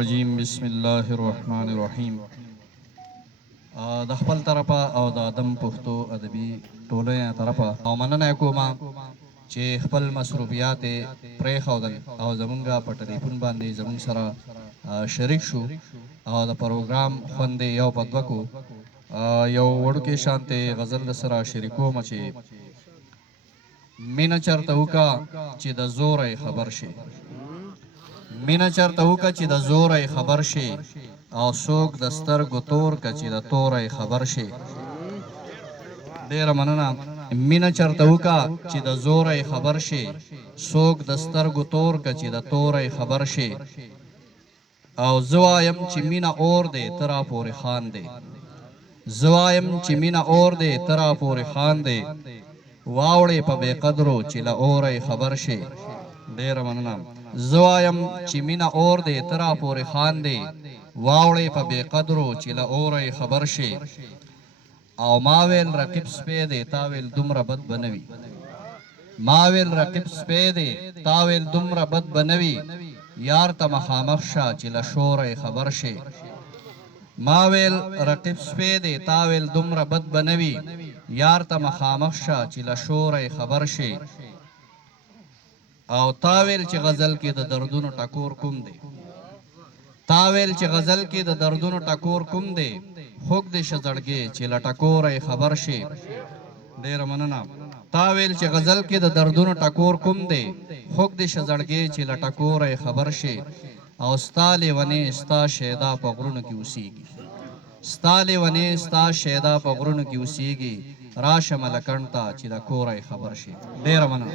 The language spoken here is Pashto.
الرجیم بسم الله الرحمن الرحیم. د خپل طرفه او د ادم پښتو ادبي ټولنې طرفه او مننه کوم چې خپل مصروفیات پرېښودل او زمونږ په ټلیفون باندې زمونږ سره شریک شو او د پروګرام خوند یو په دوه کو. یو وړوکی شانتې غزل سره شریکوم چې مینه چرته وکړه چې د زوره خبر شي، مینه چرته وکړه چې د زوره خبر شي، او څوک د سترګو تور که چې د توره خبر شي. ډېره مننه. مینه چرته وکړه چې د زوره خبر شي، څوک د سترګو تور که چې د توره خبر شي. او زه وایم چې مینه اور دی ته را پورې خاندې، زه وایم چې مینه اور دی ته را پورې خاندې، واوړې په بې قدرو چې له اوره خبر شي. ډېره مننه. زه وایم چې مینه اور دی ته را پورې خاندې، واوړې په بې قدرو چې له اوره خبر شي. او ما ویل رقیب سپی دی تا ویل دومره بد به نه وي، ما ویل رقیب سپی دی تا ویل دومره بد به نه وي، یار ته مخامخ شه چې له شوره خبر شي. ما ویل رقیب سپی دی تا ویل دومره بد به نه وي، یار ته مخامخ شه چې له شوره خبر شي. او تا ویل چې غزل کې د دردونو ټکور کوم دی، تا ویل چې غزل کې د دردونو ټکور کوم دی، خوږ دې شه زړګې چې له ټکوره خبر شي. ډېره مننه. تا ویل چې غزل کې د دردونو ټکور کوم دی، خوږ دې شه زړګې چې له ټکوره خبر شي. او ستا لیونې ستا شیدا په غرونو کې اوسیږي، ستا لیونې ستا شیدا په غرونو کې اوسیږي، راشه ملکنډ ته چې د کوره خبر شي. ډېره مننه.